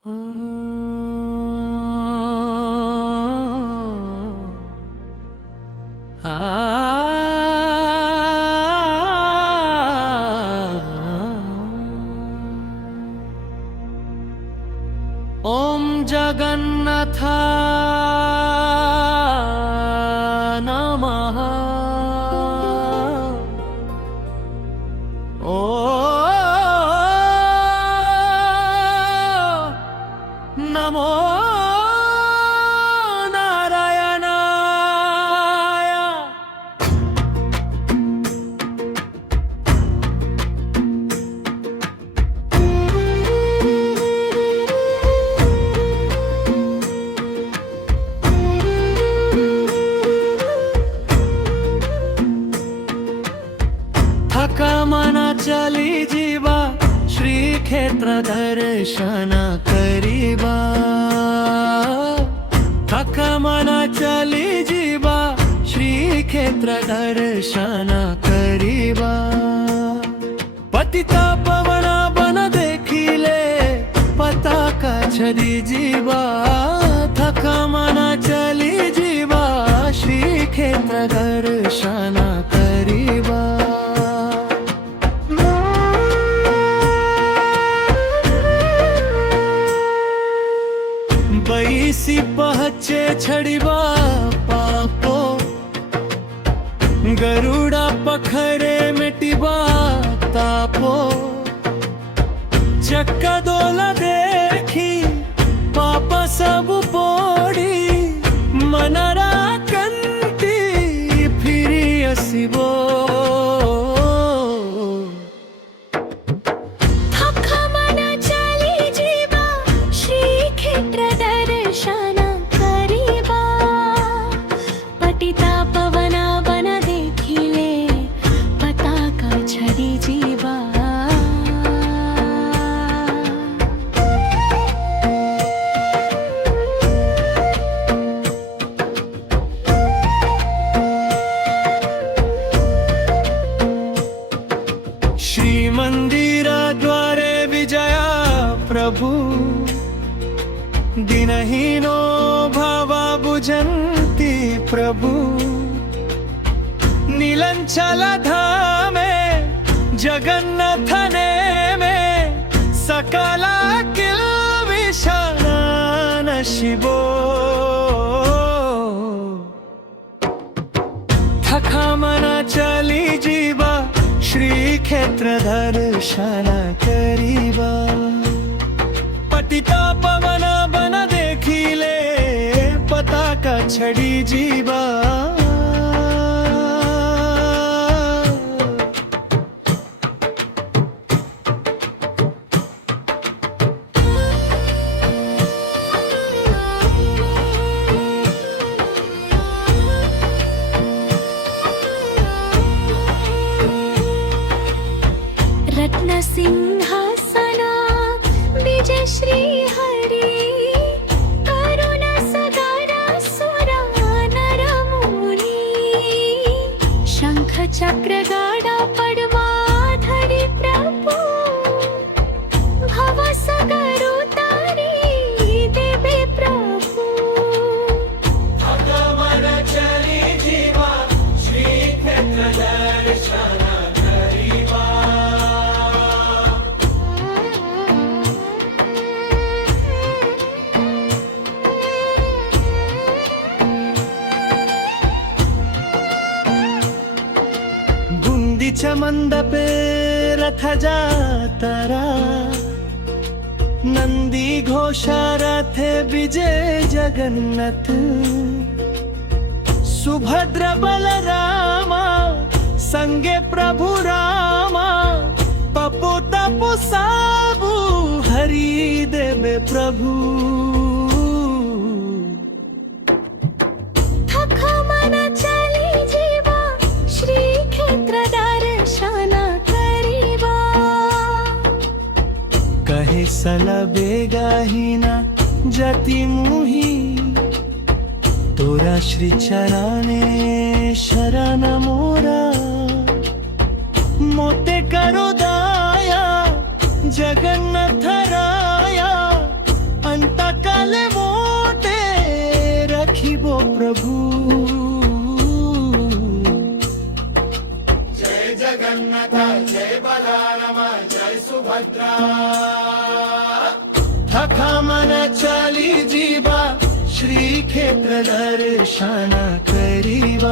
ओम जगन्नाथ नमः। ओ नमो नारायणाय। थका मना चली जीवा श्री क्षेत्र दर्शन करीबा। थका मना चली जीवा श्री क्षेत्र दर्शन करीबा। पतिता पवना बन देखिले पताका छदी जीवा। थका मना चली जीवा श्री क्षेत्र दर्शन करीबा। बैसी पहचे छड़ीबा पापो गरुड़ा पखरे मिटिबा तापो। चक्का दोला देखी पापा सब पोड़ी मनरा कंती फिरी असिबो। श्री मंदिरा द्वारे विजया प्रभु। दिनहीनो भावा बुझन्ति प्रभु। नीलंचल धामे जगन्नाथने में सकला किल विशान शिवो। थका मना चली जीवा श्री क्षेत्र दर्शन करीबा। पतिता पवन बन देखिले पताका छड़ी जीवा। रत्न सिंहासना विजय श्री हरि। करुण सगारा सुरा नर मुनि। शंख चक्र गाड़ा पड़वा धरि प्रभु। भव सगरो तारी देवे प्रभु। मन चली जीवा श्री क्षेत्र दर्शन करीबा। मंडपे रथ जातरा। नंदी घोषा रथे विजय जगन्नाथ। सुभद्र बलरामा संगे प्रभु रामा। पपु तपु साबु हरि देवे प्रभु। थका मना चली जीवा श्री क्षेत्र दर्शन करीबा। कहे सला बेगाहीना जति मुही। तोरा श्री चराने शरण मोरा। मोते करो दाया जगन्नाथ राया। थका मन चाली जीवा श्री क्षेत्र दर्शन करीवा